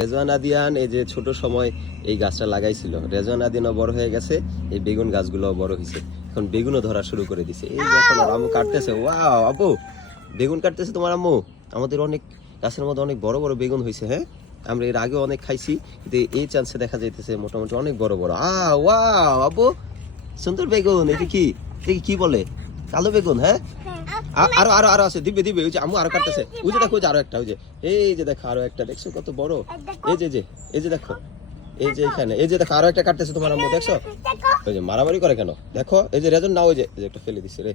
রেজওয়ান আদিয়ান এই যে ছোট সময় এই গাছটা লাগাইছিল, রেজওয়ান আদিয়ানও বড় হয়ে গেছে, এই বেগুন গাছগুলো বড় হয়েছে, এখন বেগুনও ধরা শুরু করে দিছে। এই যে এখন ওর আম্মু কাটতেছে। ওয়াও আপু, বেগুন কাটতেছে তোমার আম্মু। আমাদের অনেক গাছের মধ্যে অনেক বড় বড় বেগুন হয়েছে। হ্যাঁ, আমরা এর আগে অনেক খাইছি, কিন্তু এই চান্সে দেখা যাইতেছে মোটামুটি অনেক বড় বড়। ওয়াও আপু, সুন্দর বেগুন। এটা কি, এটা কি বলে? কালো বেগুন? হ্যাঁ, আরো আরো আরো আছে, দিবে দিবে। ওই যে আম্মু আরো কাটতেছে। ওই যে দেখো, ওই যে আরো একটা, ওই যে এই যে দেখো আরো একটা, দেখছো কত বড়? এই যে যে এই যে দেখো, এই যে এখানে এই যে দেখো আরো একটা কাটতেছে তোমার আম্মু, দেখছো? ওই যে মারামারি করে কেন দেখো, এই যে রেজন না, ওই যে একটা ফেলে দিচ্ছে রে।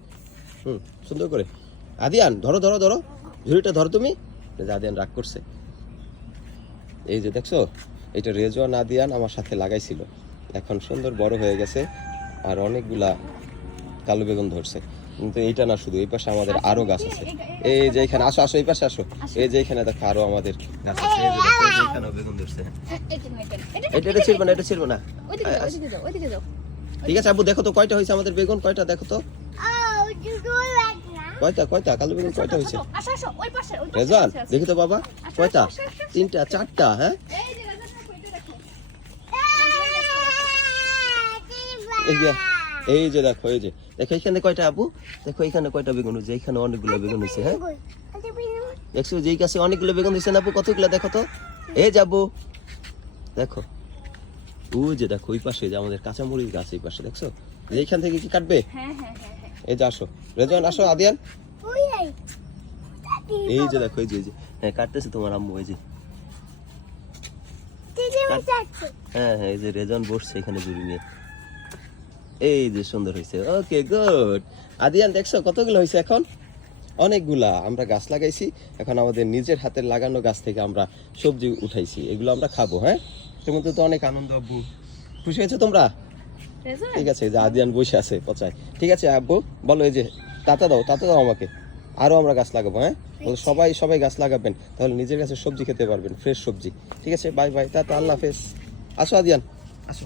সুন্দর করে। আদিয়ান ধরো ধরো ধরো, ঝুড়িটা ধরো তুমি। আদিয়ান রাগ করছে। এই যে দেখছো, এটা রেজওয়ান আদিয়ান আমার সাথে লাগাইছিল, এখন সুন্দর বড় হয়ে গেছে, আর অনেকগুলা কালো বেগুন ধরছে। কিন্তু এইটা না, শুধু এই পাশে আমাদের আরো গাছ আছে। এই যে এখানে আসো আসো, এই পাশে আসো। এই যে এখানে দেখো আরো আমাদের গাছ আছে। এই যে দেখো, এই যে এখানেও বেগুন ধরছে। এটা ছিড়বো না, এটা ছিড়বো না। ঠিক আছে আব্বু, দেখো তো কয়টা হয়েছে আমাদের বেগুন, কয়টা দেখো তো। কয়টা কয়টা কালো বেগুন কয়টা হয়েছে? রেজওয়ান দেখি তো বাবা, কয়টা? 3টা 4টা? হ্যাঁ, এই যে দেখো, এই যে দেখো এখানে কয়টা আব্বু, দেখো এখানে কয়টা বেগুন হয়েছে। এখানে অনেকগুলো বেগুন হয়েছে। হ্যাঁ, দেখছো যেই গাছে অনেকগুলো বেগুন হয়েছে না আব্বু, কতগুলো দেখো তো। এই যাবো দেখো, ওই যে দেখো ওই পাশে যে আমাদের কাঁচামরিচ গাছ, এই পাশে দেখছো। এইখান থেকে কি কাটবে? এই যে আসো রেজওয়ান, আসো আদিয়ান। এই যে দেখো, এই যে হ্যাঁ কাটতেছে তোমার আম্মু। এই যে হ্যাঁ হ্যাঁ, এই যে রেজওয়ান বসছে এখানে ঝুড়ি নিয়ে। এই যে সুন্দর হয়েছে। Okay good. আদিয়ান দেখছো কতগুলো হয়েছে? এখন অনেকগুলা আমরা গাছ লাগাইছি, এখন আমাদের নিজের হাতের লাগানো গাছ থেকে আমরা সবজি উঠাইছি, এগুলো আমরা খাবো। হ্যাঁ, তোমার তো অনেক আনন্দ আব্বু, খুশি হয়েছে তোমরা? ঠিক আছে, যে আদিয়ান বসে আছে পচায়। ঠিক আছে আব্বু বলো, এই যে তাতা দাও আমাকে, আরো আমরা গাছ লাগাবো। হ্যাঁ, সবাই সবাই গাছ লাগাবেন, তাহলে নিজের কাছে সবজি খেতে পারবেন, ফ্রেশ সবজি। ঠিক আছে, বাই বাই, টাটা, আল্লাহ হাফেজ। আসো আদিয়ান, আসো।